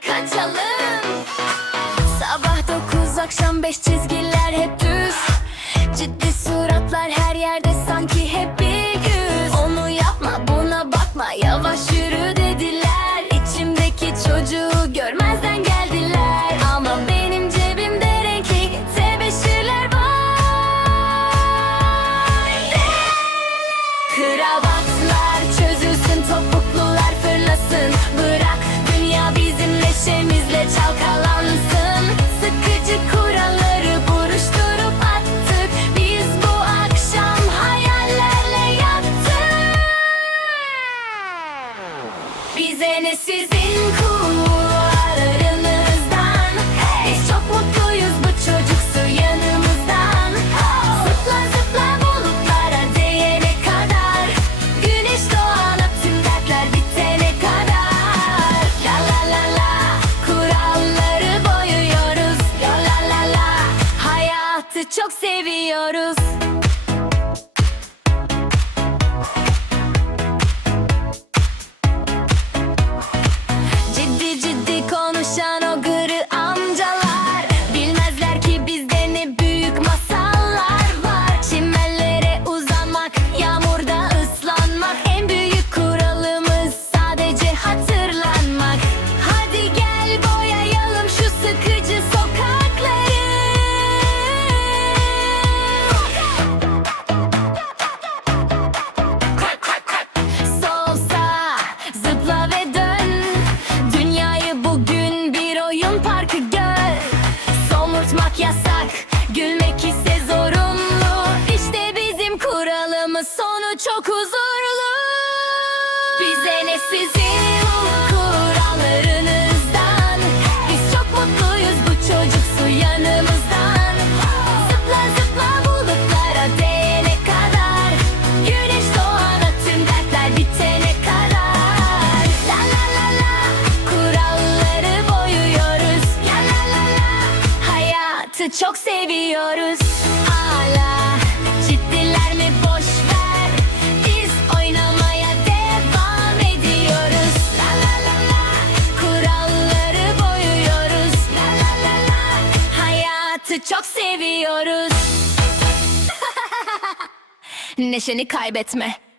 kaçalım. Sabah dokuz akşam beş çizgiler hep düz. Ciddi suratlar her yerde sanki hep bir yüz Onu yapma buna bakma yavaş yürü dediler. İçimdeki çocuğu görmezden geldiler. Ama benim cebimde renkli tebeşirler var. Kravatlar çözülsün topuk Bize ne sizin kurallarınızdan Biz çok mutluyuz bu çocuksu yanımızdan. Zıpla zıpla bulutlara değene kadar. Güneş doğana tüm dertler bitene kadar. La la la la kuralları boyuyoruz. La la la la hayatı çok seviyoruz hatırlanmak. Hadi gel boyayalım şu sıkıcı sokakları. Sol sağ zıpla ve dön. Dünyayı bugün bir oyun parkı gör. Somurtmak yasak gülmek ise zorunlu. İşte bizim kuralımız sonu çok huzurlu Bize ne kurallarınızdan? Biz çok mutluyuz bu çocuksu yanımızdan. Zıpla zıpla bulutlara değene kadar. Güneş doğana tüm dertler bitene kadar. La la la la kuralları boyuyoruz. La la la hayatı çok seviyoruz hayatı çok seviyoruz. Neşeni kaybetme